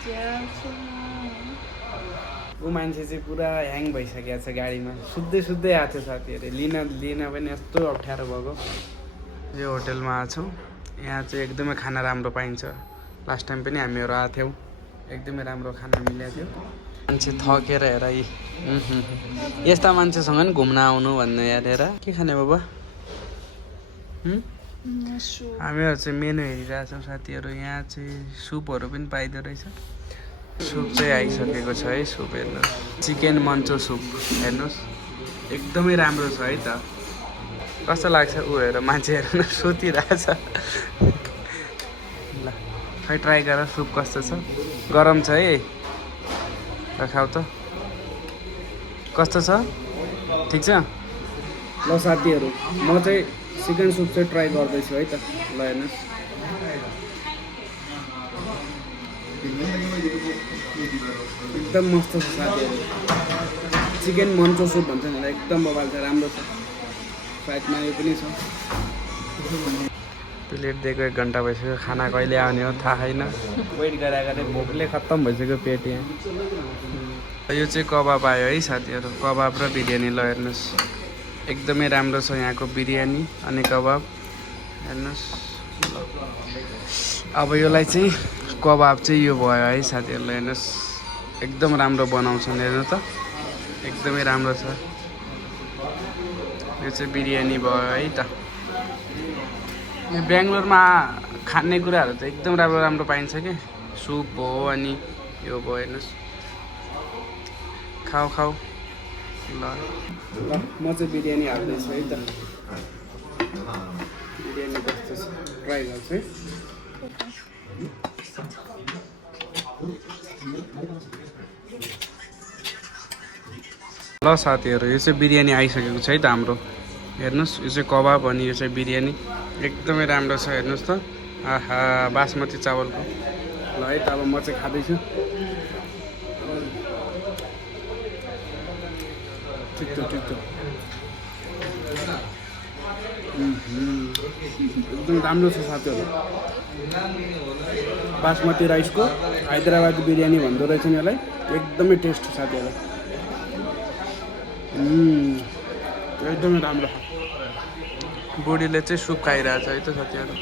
ऊ मान्छे चाहिँ पुरा ह्याङ भइसकेको छ गाडीमा, सुत्दै सुत्दै आएको थियो साथीहरू। लिन पनि यस्तो अप्ठ्यारो भएको। यो होटेलमा आएको छौँ, यहाँ चाहिँ एकदमै खाना राम्रो पाइन्छ। लास्ट टाइम पनि हामीहरू आएको थियौँ, एकदमै राम्रो खाना मिलेको थियो। मान्छे थकेर हेर यी यस्ता मान्छेसँग नि घुम्न आउनु भन्नु यार। हेर के खाने बाबा? हामीहरू चाहिँ मेनु हेरिरहेछौँ साथीहरू। यहाँ चाहिँ सुपहरू पनि पाइँदो रहेछ। सुप चाहिँ आइसकेको छ है। सुप हेर्नुहोस्, चिकन मन्चो सुप हेर्नुहोस्, एकदमै राम्रो छ है त। कस्तो लाग्छ? ऊ हेर मान्छे हेर्नु सुतिरहेछ। ल खै ट्राई गर सुप कस्तो छ। गरम छ है, ल खाऊ त। कस्तो छ? ठिक छ? ल साथीहरू, म चाहिँ चिकन सुप चाहिँ ट्राई गर्दैछु है त। ल हेर्नुहोस्, एकदम मस्त छ साथीहरू। चिकन मन्चो सुप भन्छ नि, एकदम बबाल छ, राम्रो छ। साइडमा यो पनि छ। प्लेट दिएको 1 घन्टा भइसक्यो, खाना कहिले आउने हो थाहा छैन। वेट गरे भोकले खत्तम भइसक्यो पेट यहाँ। यो चाहिँ कबाब आयो है साथीहरू, कबाब र बिरयानी। ल हेर्नुहोस्, एकदमै राम्रो छ यहाँको बिरयानी अनि कबाब हेर्नुहोस्। अब योलाई चाहिँ कबाब चाहिँ यो भयो है साथीहरूलाई। हेर्नुहोस्, एकदम राम्रो बनाउँछन्, हेर्नु त एकदमै राम्रो छ। यो चाहिँ बिरयानी भयो है त। बेङ्गलोरमा खाने कुराहरू त एकदम राम्रो राम्रो पाइन्छ कि। सुप भयो अनि यो भयो, हेर्नुहोस्। खाऊ खाऊ। ल म चाहिँ बिरयानी हाल्दैछु है त। बिरयानी कस्तो छ ट्राई गर्छु है। ल साथीहरू, यो चाहिँ बिरयानी आइसकेको छ है त हाम्रो। हेर्नुहोस्, यो चाहिँ कबाब अनि यो चाहिँ बिरयानी एकदमै राम्रो छ। हेर्नुहोस् त, आहा बासमती चावलको। ल है त, अब म चाहिँ खाँदैछु। ठिक छ ठिक छ, एकदम राम्रो छ साथीहरू। बासमती राइसको हैदराबादी बिरयानी भन्दो रहेछ नि यसलाई। एकदमै टेस्ट छ साथीहरू, एकदमै राम्रो। बुढीले चाहिँ सुप खाइरहेछ है त साथीहरू।